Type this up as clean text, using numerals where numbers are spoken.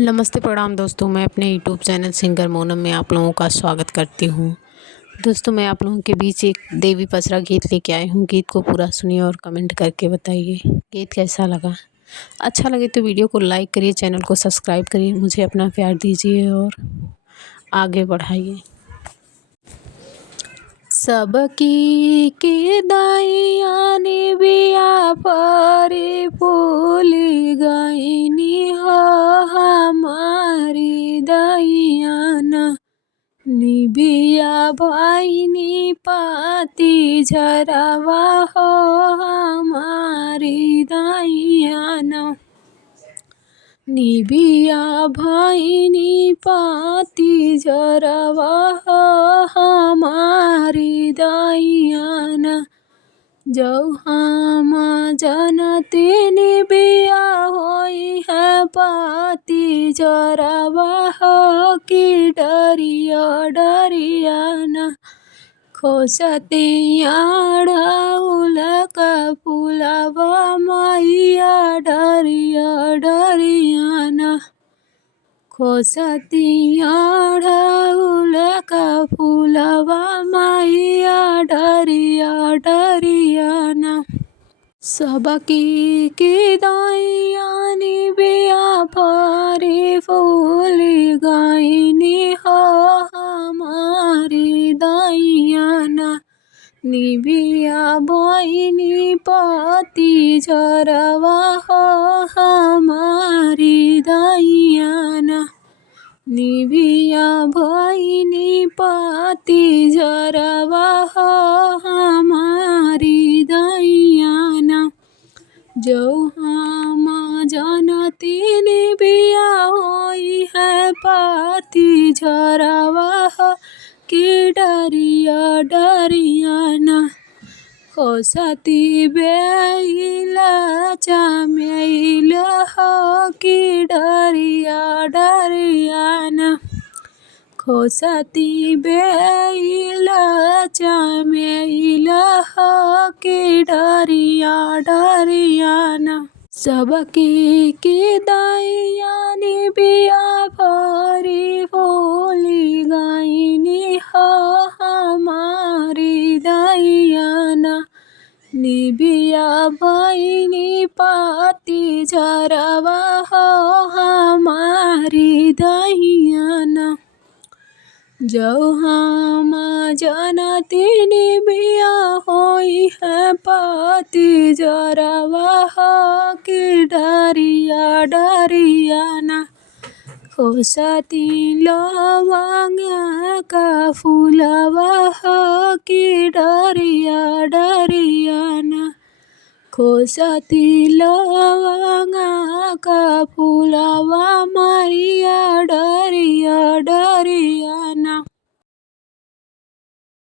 नमस्ते प्रणाम दोस्तों, मैं अपने यूट्यूब चैनल सिंगर मोनम में आप लोगों का स्वागत करती हूँ। दोस्तों, मैं आप लोगों के बीच एक देवी पचरा गीत लेके आई हूँ। गीत को पूरा सुनिए और कमेंट करके बताइए गीत कैसा लगा। अच्छा लगे तो वीडियो को लाइक करिए, चैनल को सब्सक्राइब करिए, मुझे अपना प्यार दीजिए और आगे बढ़ाइए। सबकी के दाइया ने बिया परी फूली गईनी हो हमारी दैयाना निबिया भैनी पाती झरवा हो हमारी दैयाना निबिया भैनी पाती झरवा हो हमारी दैयाना जो हम जनती निबिया होई है पाती झरवा हो कि डरिया डरियाना खोसतिया ढाउल का फुलवा मैया डरिया डरियाना खोसतिया ढाउल का फुलवा मैया डरिया डरियाना सबकी की दाइया निबिया परी फूली गईनी हो हमारी दैयाना निबिया भैनी पाती झरवा हो हमारी दैयाना निबिया भैनी पाती झरवा हो हमारी दैयाना जो हम जनती निबिया होई है पाती झरवा हो कि डरिया डरियाना खोसती बेला चमेल हो कि डरिया डरियाना खोसती बेला चमेल हो कि डरिया डरियाना सबकी की दाइया निबिया परी फूली गईनी हो हमारी दैयाना निबिया भैनी पाती झरवा हो हमारी दैयाना जो हम जनती निबिया होई है पाती झरवा हो कि डरिया डरियाना खोसती लवंग का फूलवा हो कि डरिया डरियाना खोसती लवंग का फूलवा मैया